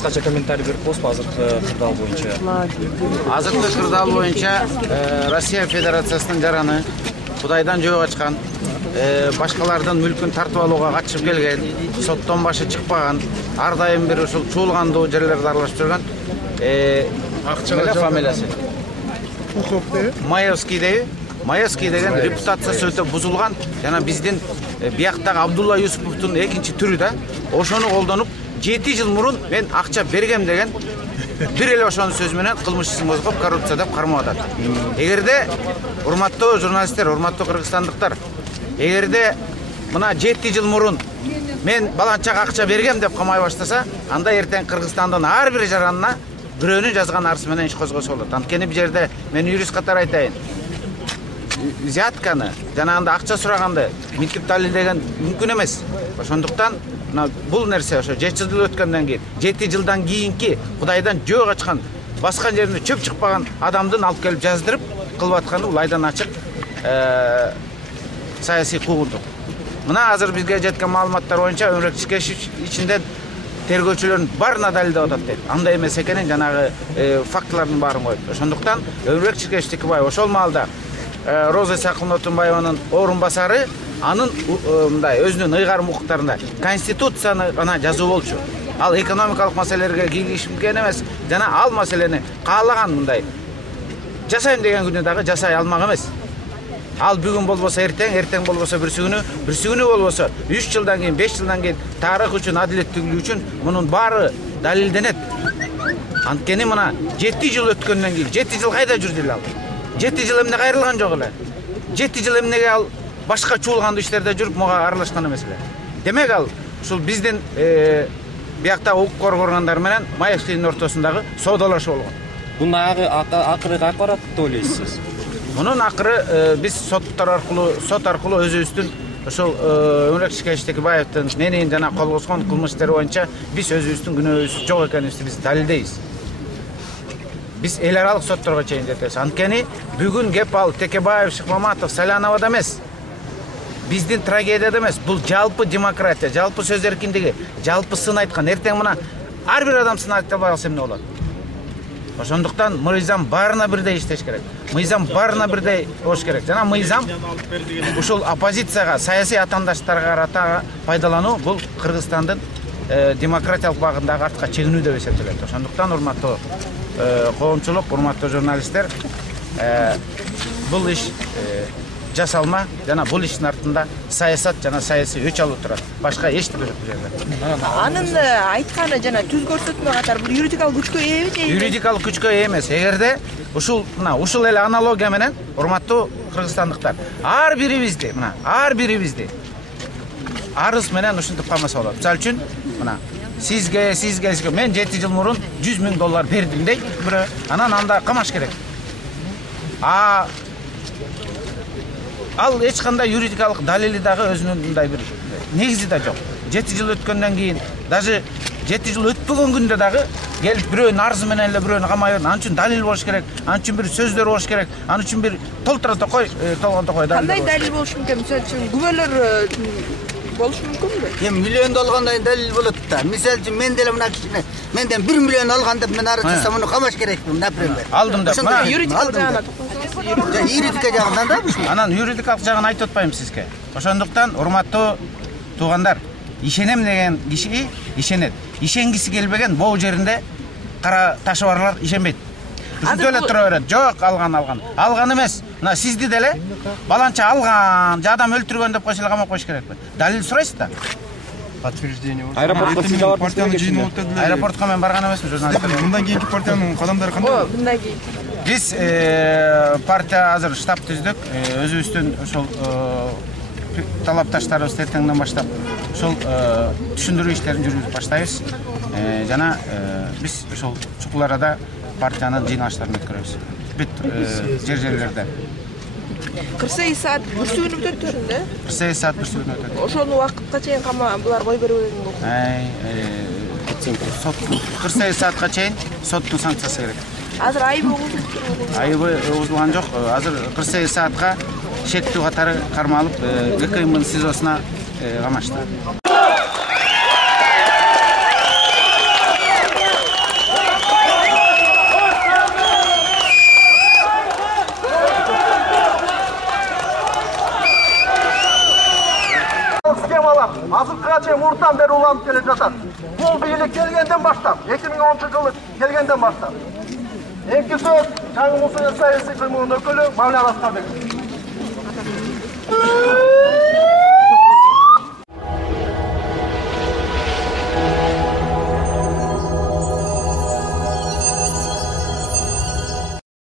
кыскача комментарий берип коесузбу азыркы кырдаал боюнча? Азыркы кырдаал боюнча Россия Федерациясынын жараны Кудайдан жөө ачкан, башкалардын мүлкүн тартып алууга катышып келген, соттон башы чыкпаган, ар дайым бир ушул чуулгандуу жерлерди аралашып жүргөн фамилиясы. Маевский деген репутациясы өтө бузулган, жана биздин бияктагы Абдулла Юсуповдун экинчи түрү да, ошону колдонуп 7 жыл мурун мен акча бергем деген бир эле ошонун сөзү менен кылмыш ишин козгоп коррупция деп кармап атат. Эгерде урматтуу журналисттер, урматтуу кыргызстандыктар, эгерде мына 7 жыл мурун мен баланчага акча бергем деп камай баштаса, анда эртең Кыргызстандын ар бир жаранына бирөөнүн жазган арызы менен иш козгосо болот. Анткени бул жерде мен юрист катары айтайын. Взятканы, жанагында акча сураганды мынтип далилдеген мүмкүн эмес. Ошондуктан бул нерсе ошо 7 жыл өткөндөн кийин, 7 жылдан кийинки Кудайдан жөө ачкан, баскан жерине чөп чыкпаган адамдын алып келип жаздырып кылып атканы бул айдан ачык саясий куугунтук. Мына азыр бизге жеткен маалыматтар боюнча Өмүрөк Тишкешев ичинде тергөөчүлөрдүн баарына далилдеп атат дейт. Андай эмес экенин жанагы фактылардын баарын коюп. Ошондуктан Өмүрөк Тишкешев Текебаев ошол маалда Роза Исакуловна Отунбаеванын орун басары анын мындай өзүнүн ыйгарым укуктарында конституцияны гана жазуу болчу. Ал экономикалык маселелерге кийлигишкен эмес, жана ал маселени каалаган мындай жасайм деген күнү дагы жасай алмак эмес. Ал бүгүн болбосо эртең, эртең болбосо бүрсүгүнү болбосо 3 жылдан кийин, 5 жылдан кийин тарых үчүн, адилеттүүлүк үчүн мунун баары далилденет. Анткени мына 7 жыл өткөндөн кийин, 7 жыл кайда жүрдү ал? 7 жыл эмне кайрылган жок эле? 7 жыл эмнеге ал башка чуулгандуу иштерде жүрүп мага аралашкан эмес эле? Демек ал ушул биздин биякта укук коргогандар менен Маевскийдин ортосундагы соодалашуу болгон. Бунун акыры каяка барат деп ойлойсуз сиз? Мунун акыры биз сот аркылуу өзүбүздүн ошол Өмүрөк Тишкешев Текебаевдин менин жана кол коскон кылмыш иштери боюнча биз өзүбүздүн күнөөбүз жок экенибизди биз далилдейбиз. Биз эл аралык сотторго чейин жетебиз. Анткени бүгүн кеп ал Текебаев, Шыкмаматов, Саляновада эмес. Биздин трагедияда эмес. Бул жалпы демократия, жалпы сөз эркиндиги, жалпы сын айткан. Эртең мына ар бир адам сын айта албай калса эмне болот? Ошондуктан мыйзам баарына бирдей иштеш керек. Мыйзам баарына бирдей болуш керек. Жана мыйзам ушул оппозицияга, саясий атаандаштарга карата пайдалануу бул Кыргызстандын демократиялык багындагы артка чегинүү деп эсептелет. Ошондуктан урматтуу коомчулук, урматтуу журналисттер, бул иш жасалма жана бул иштин артында саясат жана саясий өч алуу турат. Башка эчтеме жок бул жерде. Анын айтканы жана түз көрсөтмө катары бул юридикалык күчкө ээби же? Юридикалык күчкө ээ эмес. Эгерде ушул эле аналогия менен урматтуу кыргызстандыктар ар бирибизди арыз менен ушинтип камаса болот. Мисалы үчүн мына сизге мен 7 жыл мурун $100,000 бердим дейт бирөө. Анан анда камаш керек. Ал эч кандай юридикалык далили дагы өзүнүн мындай бир негизи да жок. 7 жыл өткөндөн кийин, даже 7 жыл өтпөгөн күндө дагы келип бирөөнүн арызы менен эле бирөөнү камай берди. Ал үчүн далил болуш керек, ал үчүн бир сөздөр болуш керек, ал үчүн бир толгон токой далил. Кандай далил болуш мүмкүн? Мисалы үчүн күбөлөр болуш мүмкүнбү? Эми миллион алгандай далил болот да. Мисалы үчүн мен деле мына кичине менден 1 миллион алган деп мен арыз жазсам, муну камаш керекпи, например. Алдым деп. Мына юридикалык жагынан юридика жагынан да. Анан юридикалык жагын айтып атпайм сизге. Ошондуктан урматтуу туугандар, ишенем деген киши ишенет. Ишенгиси келбеген боо жеринде кара ташы барлар ишенбейт. Ушинтип эле тура берет. Жок, алган эмес. Мына сизди деле баланча алган, же адам өлтүргөн деп койсо эле камап коюш керекпи? Далил сурайсыз да. Подтверждение. Аэропортко сиз алып партияны жыйнап отурду. Аэропортко мен барган эмесмин, журналист. Мындан кийинки партиянын кадамдары кандай? Мындан кийин Биз партия азыр штаб түздүк. Өзүбүздүн ошол талапташтарыбыз эртеңден баштап ошол түшүндүрүү иштерин жүргүзүп баштайбыз. Жана биз ошол чукул арада партиянын жыйналыштарын өткөрөбүз. Бүт жерлерде. 48 саат бүрсүгүнүп өтөт да? 48 саат бүрсүгүнүп өтөт. Ошону убакытка чейин булар кой бербеген болуп. 48 саатка чейин соттун санкциясы керек. Азыр айыбы угулуп Айыбы угулган жок. Азыр 48 саатка шектүү катары кармалып, ГКМдын СИЗОсуна камашты. temalar azırkıga çeyин murttan beri ulanıp gele жатат. Bul biyilik kelgenden başlap, 2010 yılı kelgenden başlap. Enki söz, Çangı Musa Sayısı Kırmızı Nökülü, Mavli Alaskar'daki.